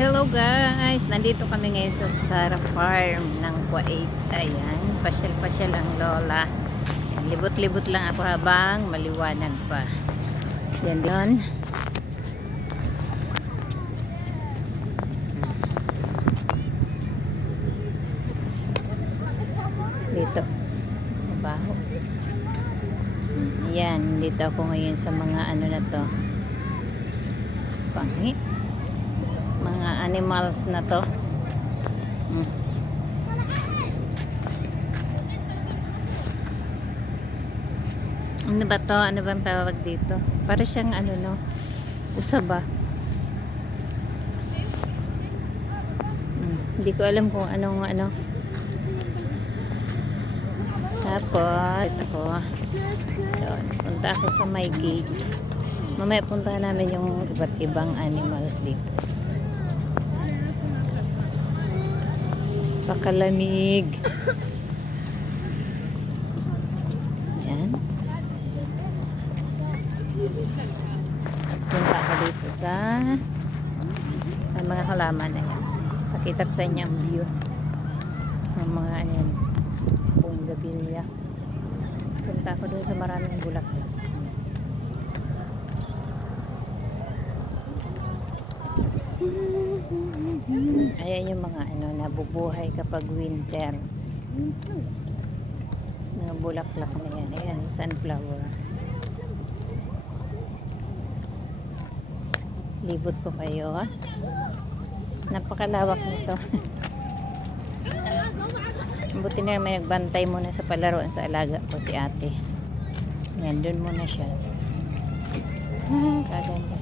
Hello guys! Nandito kami ngayon sa Sara Farm ng Kuwait. Ayan, pasyal-pasyal ang lola. Libot-libot lang ako habang maliwanag pa. Yan yun. Dito. Mabaho. Yan, dito ako ngayon sa mga ano na to. Panghi. Mga animals na to. Ano ba to? Ano bang tawag dito? Para siyang ano no? Usaba. Hindi ko alam kung anong ano. Tapos ako doon, punta ako sa my gate. Mamaya puntahan namin yung iba't ibang animals dito. Pakalamig. Yan. Punta ako dito sa mga halaman na yan. Pakita ko sa inyo ang view ng mga ano yan. Bougainvillea. Punta ako doon sa maraming bulaklak. Ayan yung mga ano nabubuhay kapag winter. Mga bulaklak na yan. Ayan, sunflower. Libot ko kayo ha. Napakalawak nito. Buti na may nagbantay muna sa palaruan sa alaga ko si ate. Yan, dun muna siya. Kaganda.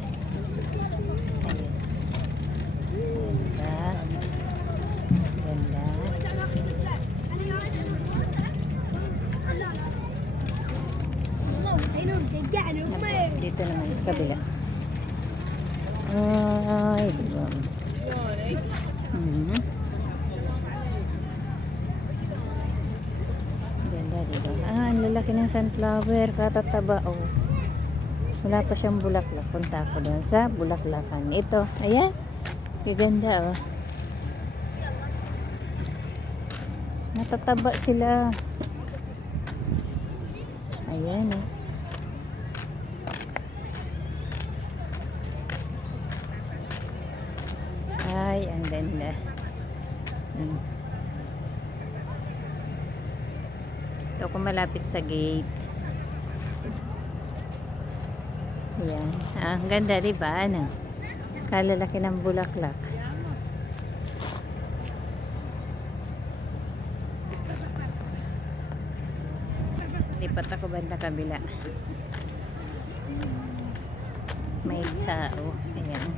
Tapos dito naman sa kabila. Ay, diba? Ganda, diba? Ang lalaki ng sunflower. Katataba, oh. Wala pa siyang bulaklak. Punta ako doon sa bulaklakan. Ito, ayan. Ganda, oh. Natataba sila. Ayan, oh. Ay, ang ganda. Ito ako malapit sa gate. Ayan. Ang ganda, diba? Ano? Kalalaki ng bulaklak. Lipat ako banda kabila. May tao. Ayan.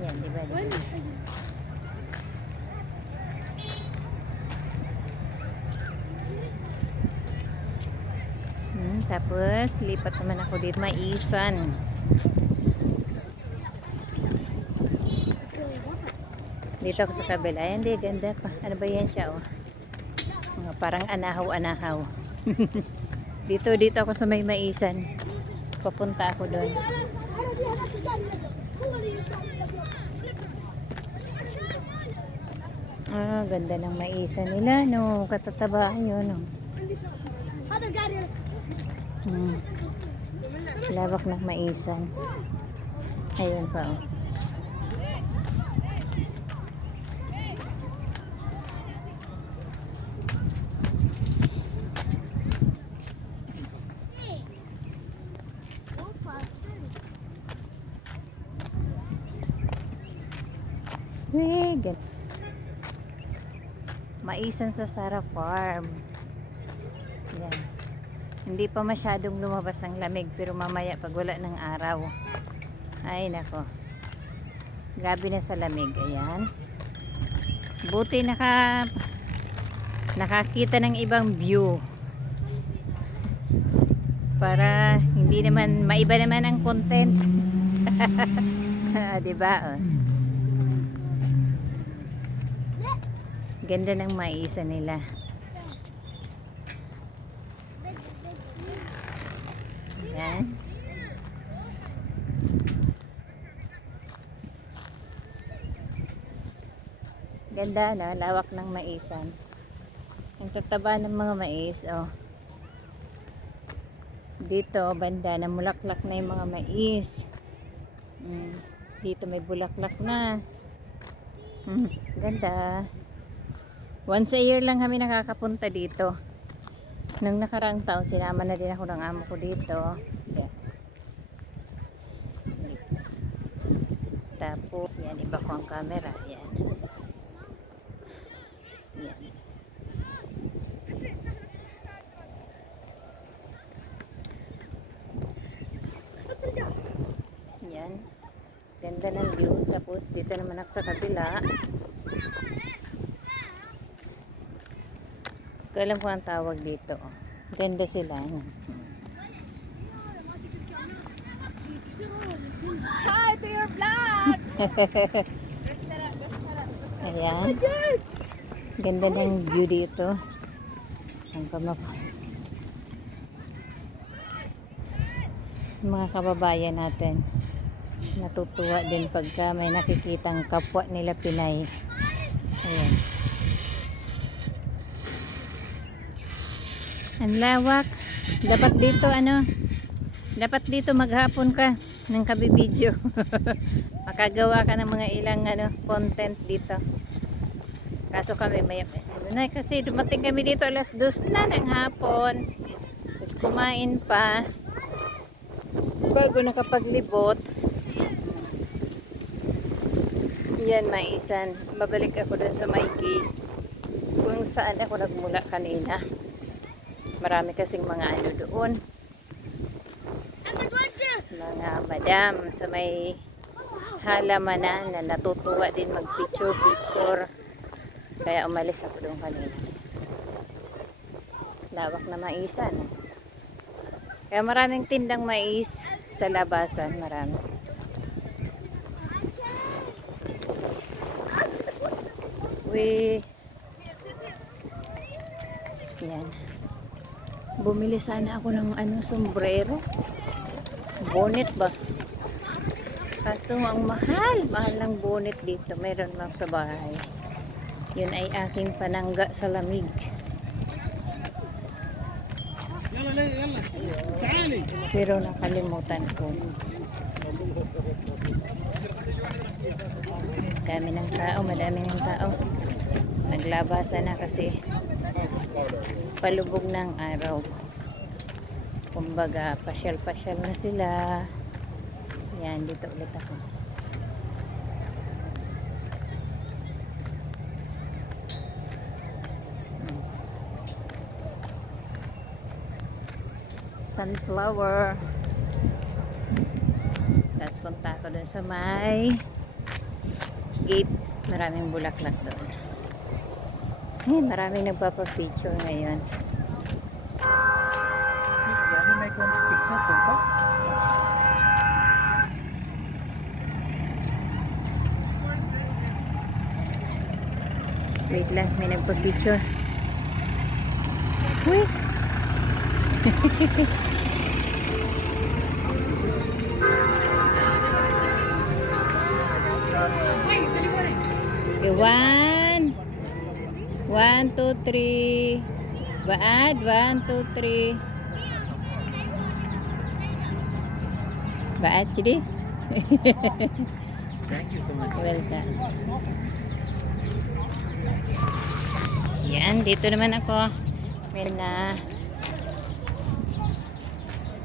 Yan, diba? Tapos, lipat naman ako dito. Maisan. Dito ako sa kabila. Ayan, di, ganda pa. Ano ba yan siya, oh? Mga parang anahaw-anahaw. Dito ako sa may maisan. Papunta ako doon. Ah, ganda ng maisan nila, no? Katataba yun, no? Lawak ng maisan. Ayun pa, oh. Wait, maisan sa Sara Farm. Yan. Hindi pa masyadong lumabas ang lamig, pero mamaya pag wala ng araw. Ay nako. Grabe na sa lamig. Ayan. Buti nakakita ng ibang view. Para hindi naman maiba naman ang content. Diba? Oh. Ganda ng maisa nila. Yan. Ganda na, lawak ng maisan. Ang tataba ng mga mais, oh. Dito, banda, namulaklak na yung mga mais. Dito may bulaklak na. Ganda. Once a year lang kami nakakapunta dito. Nung nakaraang taon, sinama na din ako ng amo ko dito. Yeah. Tapos, yan, iba ko ang camera. Yan. Yan. Yan. Ganda ng view. Tapos, dito naman ako sa kabila. Ko alam ko ang tawag dito. Ganda sila. Hi to your vlog! Ayan. Ganda ng view dito. Ang mga kababayan natin. Natutuwa din pagka may nakikitang kapwa nila Pinay. Ayan. Ang lawak. Dapat dito dapat dito maghapon ka ng kabibidyo. Makagawa ka ng mga ilang content dito. Kaso kami kasi dumating kami dito alas 2 na ng hapon. Tapos kumain pa bago nakapaglibot. Yan, maisan. Babalik ako dun sa Maigi kung saan ako nagmula kanina. Marami kasing mga doon. Mga madam sa may halamanan na natutuwa din mag picture. Kaya umalis ako doon kanina. Lawak na maisan. Kaya maraming tindang mais sa labasan. Marami. Yan. Bumili sana ako ng sombrero. Bonnet ba? Kaso ang mahal ng bonnet dito. Meron lang sa bahay. Yun ay aking panangga sa lamig. Pero nakalimutan ko. Dami ng tao, madami ng tao. Naglabasan na kasi palubog ng araw. Kumbaga, pasyal-pasyal na sila. Yan, dito ulit ako. Sunflower. Tapos punta ako dun sa may gate. Maraming bulaklak doon. Maraming nagpapapicture ngayon. Yani may picture po ito? Wait lang, may nagpa-picture. Uy! Okay, 1, 2, 3. Baad, 1, 2, 3. Baad, jadi? Thank you so much. Welcome. Yan, dito naman ako. May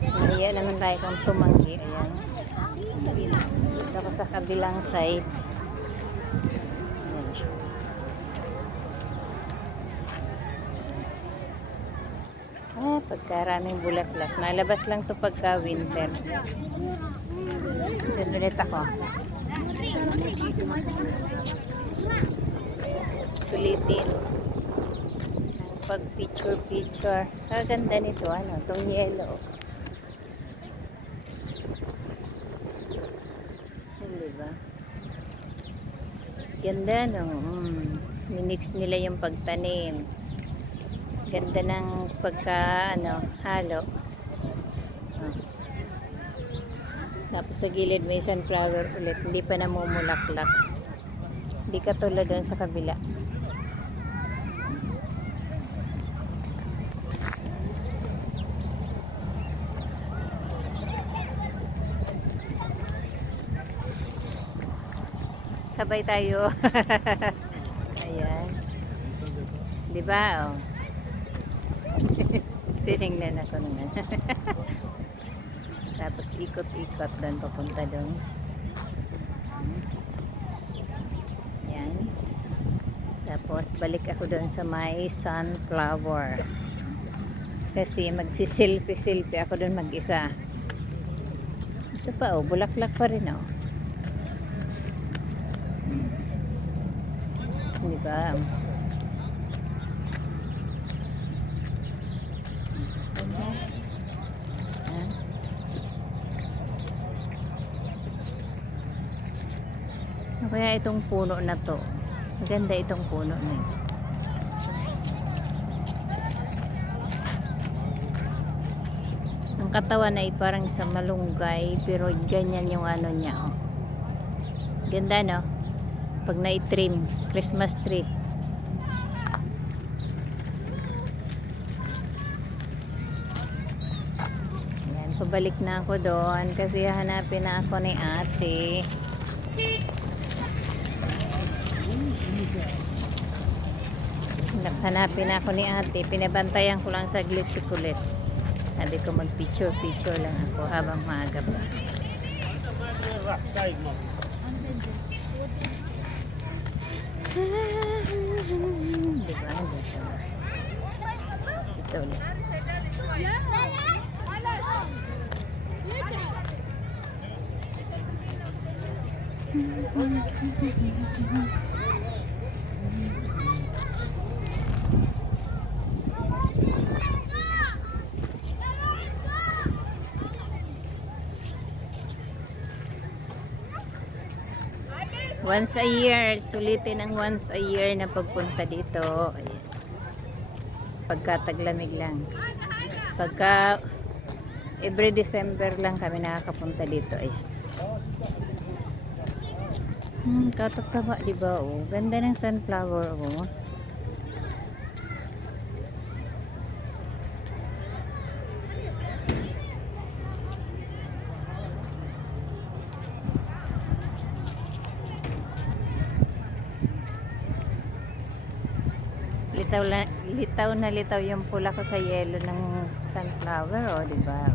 nahiya naman tayo kung tumanggi. Ayan. Dito ako sa kabilang side. Ayan siya. Pagkaraming bulaklak. Nalabas lang to pagka winter. Doon ulit ako. Sulitin. Pag picture. Kaganda nito, tong yellow. Hindi ba? Ganda, no? Minix nila yung pagtanim. Ganda ng pagka, halo. Tapos sa gilid may sunflower ulit. Hindi pa namumulaklak. Hindi katulad doon sa kabila. Sabay tayo. Ayan. Di ba? Oh. Tinignan ako naman. Tapos ikot-ikot doon, papunta doon. Yan. Tapos balik ako doon sa may sunflower. Kasi magsiselfie-selfie ako doon mag-isa. Ito pa oh, bulaklak pa rin oh. Di ba? Kaya itong puno na to, maganda itong puno na ito. Ang katawan ay parang sa malunggay, pero ganyan yung ano niya. Oh. Ganda no? Pag na-trim, Christmas tree. Yan, pabalik na ako doon kasi hanapin na ako ni ate. Hanapin ako ni ate, pinabantayan ko lang saglit si Kulit. Sabi ko mag-picture lang ako habang maaga pa. Diba? Ito ulit. Once a year, sulitin ang once a year na pagpunta dito. Ayan. Pagka taglamig lang. Pagka every December lang kami nakakapunta dito. Ayan. Katataba, diba? Oh, ganda ng sunflower. Oh. Litaw na litaw yung pula ko sa yelo ng sunflower, oh, di ba?